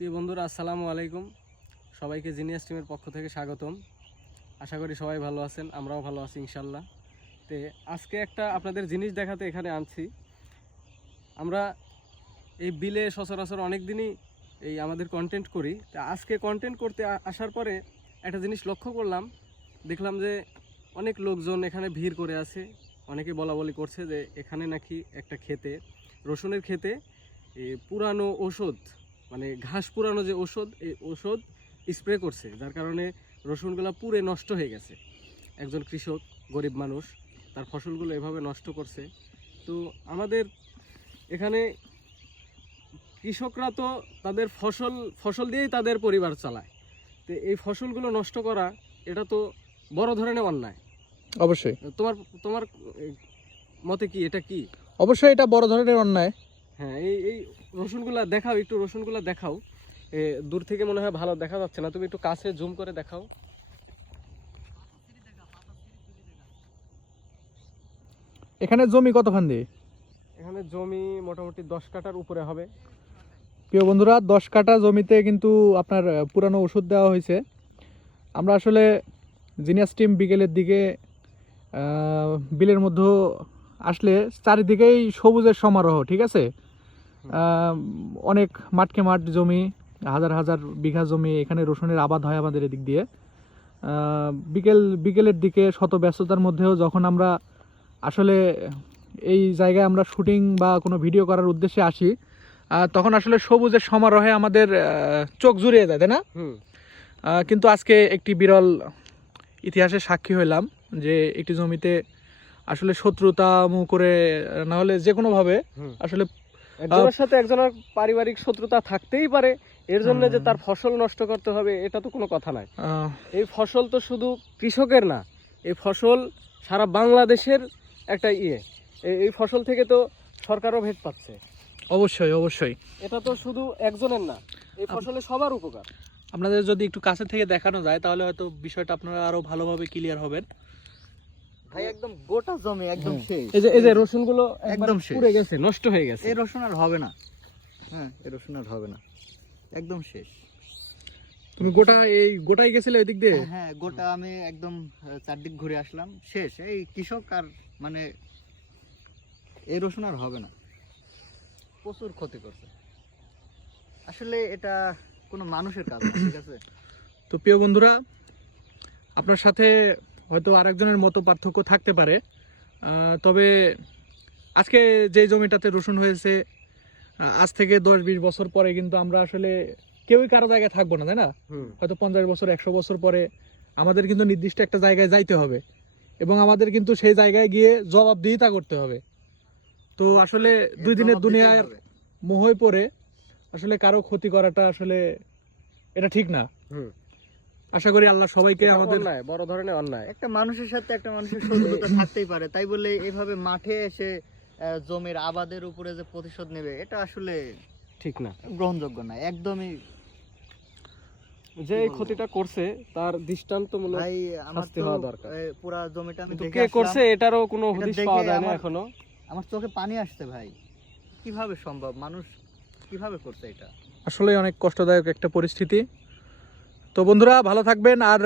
প্রিয় বন্ধুরা, আসসালামু আলাইকুম। সবাইকে জিনিয়াস টিমের পক্ষ থেকে স্বাগতম। আশা করি সবাই ভালো আছেন, আমরাও ভালো আছি ইনশাল্লাহ। তো আজকে একটা আপনাদের জিনিস দেখাতে এখানে আনছি। আমরা এই বিলে সচরাচর অনেক দিনই এই আমাদের কন্টেন্ট করি। তা আজকে কন্টেন্ট করতে আসার পরে একটা জিনিস লক্ষ্য করলাম, দেখলাম যে অনেক লোকজন এখানে ভিড় করে আছে। অনেকে বলাবলি করছে যে এখানে নাকি একটা ক্ষেতে, রসুনের ক্ষেতে পুরানো ওষুধ, মানে ঘাস পুরানো যে ওষুধ, এই ওষুধ স্প্রে করছে, যার কারণে রসুনগুলো পুরে নষ্ট হয়ে গেছে। একজন কৃষক, গরিব মানুষ, তার ফসলগুলো এভাবে নষ্ট করছে। তো আমাদের এখানে কৃষকরা তো তাদের ফসল দিয়েই তাদের পরিবার চালায়। তো এই ফসলগুলো নষ্ট করা, এটা তো বড় ধরনের অন্যায়। অবশ্যই তোমার তোমার মতে কি, এটা কি? অবশ্যই এটা বড় ধরনের অন্যায়। হ্যাঁ, এই রসুনগুলা দেখাও, একটু রসুনগুলা দেখাও। দূর থেকে মনে হয় ভালো দেখা যাচ্ছে না, তুমি একটু কাছে জুম করে দেখাও। এখানে জমি কতখান দিয়ে? এখানে জমি মোটামুটি 10 কাঠার উপরে হবে। প্রিয় বন্ধুরা, 10 কাঠা জমিতে কিন্তু আপনার পুরানো ওষুধ দেওয়া হয়েছে। আমরা আসলে জিনিয়াস টিম বিকেলের দিকে বিলের মধ্যে আসলে চারিদিকেই সবুজের সমারোহ, ঠিক আছে। অনেক মাঠকে মাঠ জমি, হাজার হাজার বিঘা জমি, এখানে রসুনের আবাদ হয় আমাদের এদিক দিয়ে। বিকেলের দিকে শত ব্যস্ততার মধ্যেও যখন আমরা আসলে এই জায়গায় আমরা শুটিং বা কোনো ভিডিও করার উদ্দেশ্যে আসি, তখন আসলে সবুজের সমারোহে আমাদের চোখ জুড়িয়ে যায়, তাই না? কিন্তু আজকে একটি বিরল ইতিহাসের সাক্ষী হইলাম যে একটি জমিতে আসলে শত্রুতা করে না হলে যে কোনোভাবে আসলে একজনের সাথে একজনের পারিবারিক শত্রুতা থাকতেই পারে, এর জন্য যে তার ফসল নষ্ট করতে হবে এটা তো কোনো কথা নাই। এই ফসল তো শুধু কৃষকের না, এই ফসল সারা বাংলাদেশের একটা এই ফসল থেকে তো সরকারও ভেট পাচ্ছে। অবশ্যই অবশ্যই, এটা তো শুধু একজনের না, এই ফসলে সবার উপকার। আপনাদের যদি একটু কাছে থেকে দেখানো যায় তাহলে হয়তো বিষয়টা আপনারা আরো ভালোভাবে ক্লিয়ার হবেন। ভাই একদম গোটা জমি একদম শেষ। এই যে রসুনগুলো একদম পুড়ে গেছে, নষ্ট হয়ে গেছে। এই রসুন আর হবে না। হ্যাঁ, এই রসুন আর হবে না, একদম শেষ। তুমি গোটাই গেছিলে ওই দিক দিয়ে? হ্যাঁ, গোটা আমি একদম চারদিক ঘুরে আসলাম, শেষ। এই কৃষক আর মানে এই রসুন আর হবে না, প্রচুর ক্ষতি করছে। আসলে এটা কোনো মানুষের কাজ না, ঠিক আছে। তো প্রিয় বন্ধুরা, আপনার সাথে হয়তো আরেকজনের মতো পার্থক্য থাকতে পারে, তবে আজকে যে জমিটাতে রসুন হয়েছে, আজ থেকে 10-20 বছর পরে কিন্তু আমরা আসলে কেউই কারো জায়গায় থাকবো না, তাই না? হয়তো 50 বছর 100 বছর পরে আমাদের কিন্তু নির্দিষ্ট একটা জায়গায় যাইতে হবে এবং আমাদের কিন্তু সেই জায়গায় গিয়ে জবাবদিহিতা করতে হবে। তো আসলে 2 দিনের দুনিয়ার মোহে পড়ে আসলে কারো ক্ষতি করাটা আসলে এটা ঠিক না। আশা করি আল্লাহ সবাইকে আমাদের বড় ধরনের অন্যায়। একটা মানুষের সাথে একটা মানুষের শত্রুতা থাকতেই পারে, তাই বলে এভাবে মাঠে এসে জমির আবাদের উপরে যে প্রতিশোধ নেবে, এটা আসলে ঠিক না, গ্রহণযোগ্য না একদমই। যে এই ক্ষতিটা করছে তার দৃষ্টান্তমূলক ভাই আমার শাস্তি হওয়া দরকার। পুরা জমিটা আমি দেখে কে করছে আসলাম, এটারও কোনো এটা হদিশ দেখে পাওয়া যায় না এখনো। আমার চোখে পানি আসছে ভাই। কিভাবে সম্ভব, মানুষ কিভাবে করছে এটা? আসলে অনেক কষ্টদায়ক একটা পরিস্থিতি। তো বন্ধুরা, ভালো থাকবেন। আর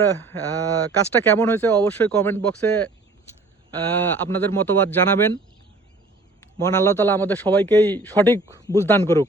কাজটা কেমন হয়েছে অবশ্যই কমেন্ট বক্সে আপনাদের মতবাদ জানাবেন। মহান আল্লাহ তাআলা আমাদের সবাইকেই সঠিক বুঝদান করুক।